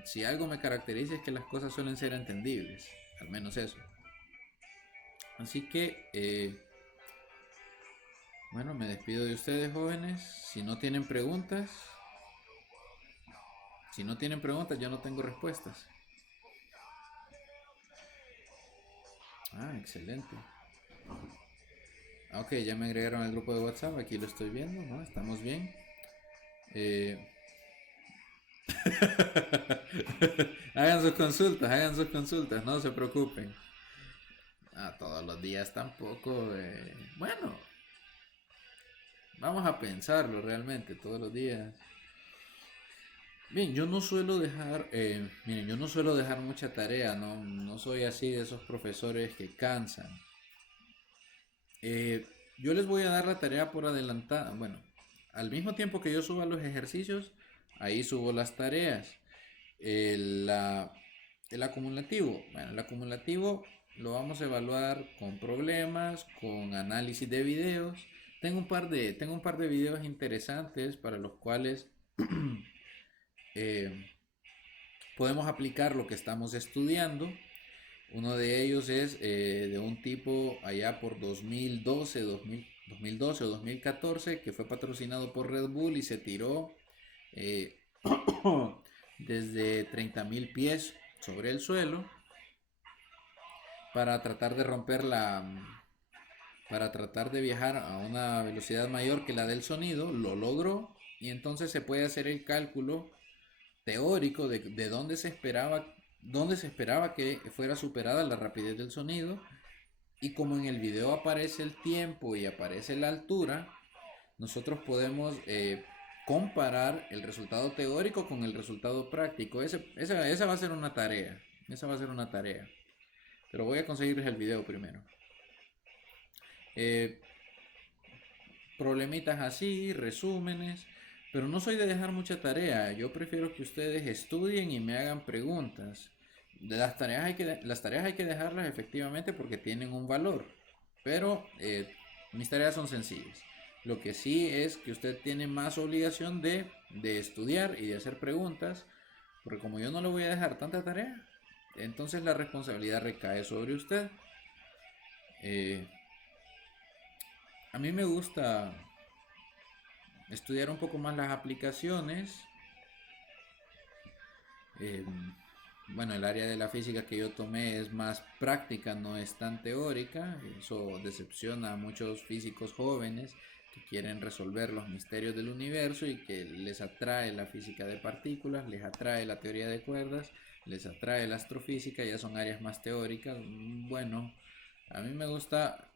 si algo me caracteriza es que las cosas suelen ser entendibles, al menos eso. Así que, bueno, me despido de ustedes, jóvenes. Si no tienen preguntas, yo no tengo respuestas. Ah, excelente. Ok, ya me agregaron al grupo de WhatsApp, aquí lo estoy viendo, ¿no? Estamos bien. Eh, hagan sus consultas, no se preocupen. Ah, todos los días tampoco. Bueno, vamos a pensarlo realmente, todos los días. Bien, yo no suelo dejar, miren, yo no suelo dejar mucha tarea, no, no soy así de esos profesores que cansan. Eh, yo les voy a dar la tarea por adelantada. Bueno, al mismo tiempo que yo suba los ejercicios, ahí subo las tareas. El, la- el acumulativo. Bueno, el acumulativo lo vamos a evaluar con problemas, con análisis de videos. Tengo un par de videos interesantes para los cuales eh, podemos aplicar lo que estamos estudiando. Uno de ellos es de un tipo allá por 2012 o 2014 que fue patrocinado por Red Bull y se tiró eh, desde 30.000 pies sobre el suelo para tratar de para tratar de viajar a una velocidad mayor que la del sonido. Lo logró y entonces se puede hacer el cálculo teórico de dónde se esperaba que fuera superada la rapidez del sonido. Y como en el video aparece el tiempo y aparece la altura, nosotros podemos comparar el resultado teórico con el resultado práctico. Esa va a ser una tarea. Esa va a ser una tarea. Pero voy a conseguirles el video primero. Eh, Problemitas así, resúmenes. Pero no soy de dejar mucha tarea. Yo prefiero que ustedes estudien y me hagan preguntas. Las tareas hay que dejarlas efectivamente porque tienen un valor. Pero mis tareas son sencillas. Lo que sí es que usted tiene más obligación de estudiar y de hacer preguntas. Porque como yo no le voy a dejar tanta tarea, entonces la responsabilidad recae sobre usted. Eh, a mí me gusta estudiar un poco más las aplicaciones. Eh, bueno, el área de la física que yo tomé es más práctica, no es tan teórica. Eso decepciona a muchos físicos jóvenes que quieren resolver los misterios del universo y que les atrae la física de partículas, les atrae la teoría de cuerdas, les atrae la astrofísica, ya son áreas más teóricas. Bueno, a mí me gusta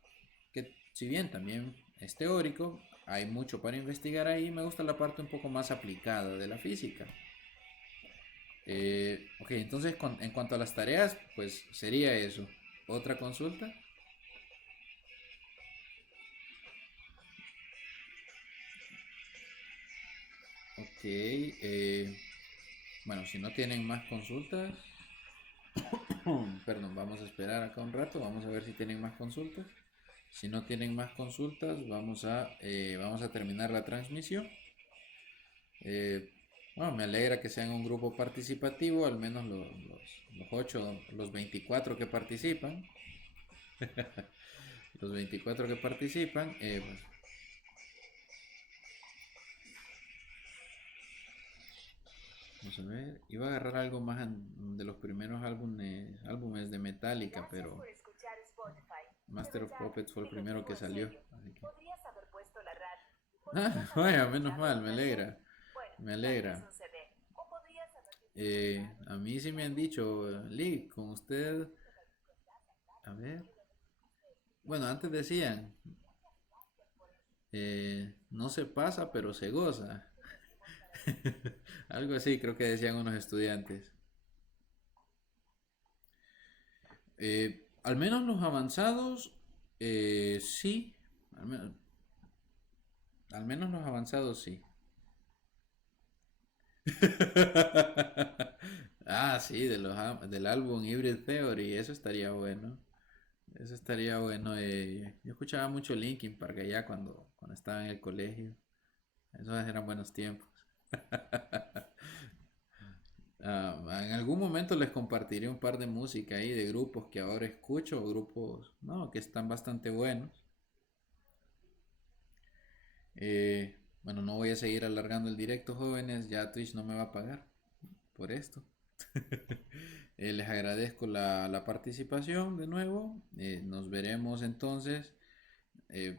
que si bien también es teórico, hay mucho para investigar ahí, me gusta la parte un poco más aplicada de la física. Ok, entonces en cuanto a las tareas, pues sería eso. ¿Otra consulta? Bueno, si no tienen más consultas, perdón, vamos a esperar acá un rato, vamos a ver si tienen más consultas. Si no tienen más consultas, vamos a terminar la transmisión. Eh, bueno, me alegra que sean un grupo participativo, al menos los 8, los 24 que participan. Los 24 que participan, pues, vamos a ver, iba a agarrar algo más de los primeros álbumes de Metallica, pero Master of Puppets fue el primero que salió. Así que... Ah, vaya, menos mal, me alegra, me alegra. A mí sí me han dicho, Lee, con usted, a ver, bueno, antes decían, no se pasa, pero se goza. Algo así creo que decían unos estudiantes. Al menos los avanzados, sí. Al, men- al menos los avanzados, sí. Ah, sí, del álbum Hybrid Theory, eso estaría bueno. Eso estaría bueno. Yo escuchaba mucho Linkin Park allá cuando estaba en el colegio. Esos eran buenos tiempos. En algún momento les compartiré un par de música ahí de grupos que ahora escucho, grupos, no, que están bastante buenos. Bueno, no voy a seguir alargando el directo, jóvenes, ya Twitch no me va a pagar por esto. Les agradezco la participación de nuevo. Nos veremos entonces.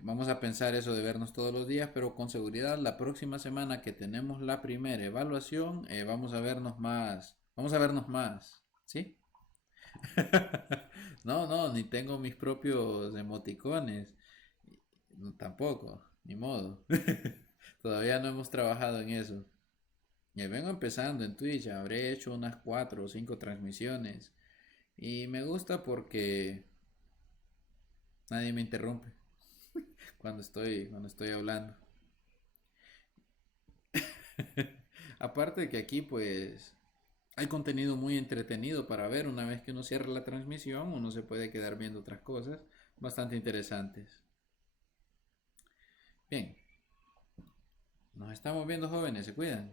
Vamos a pensar eso de vernos todos los días, pero con seguridad la próxima semana que tenemos la primera evaluación, vamos a vernos más. Vamos a vernos más, ¿sí? No, no, ni tengo mis propios emoticones. No, tampoco, ni modo. Todavía no hemos trabajado en eso. Vengo empezando en Twitch, habré hecho unas 4 o 5 transmisiones. Y me gusta porque nadie me interrumpe cuando estoy hablando. Aparte de que aquí pues hay contenido muy entretenido para ver. Una vez que uno cierra la transmisión, uno se puede quedar viendo otras cosas bastante interesantes. Bien, nos estamos viendo, jóvenes, se cuidan.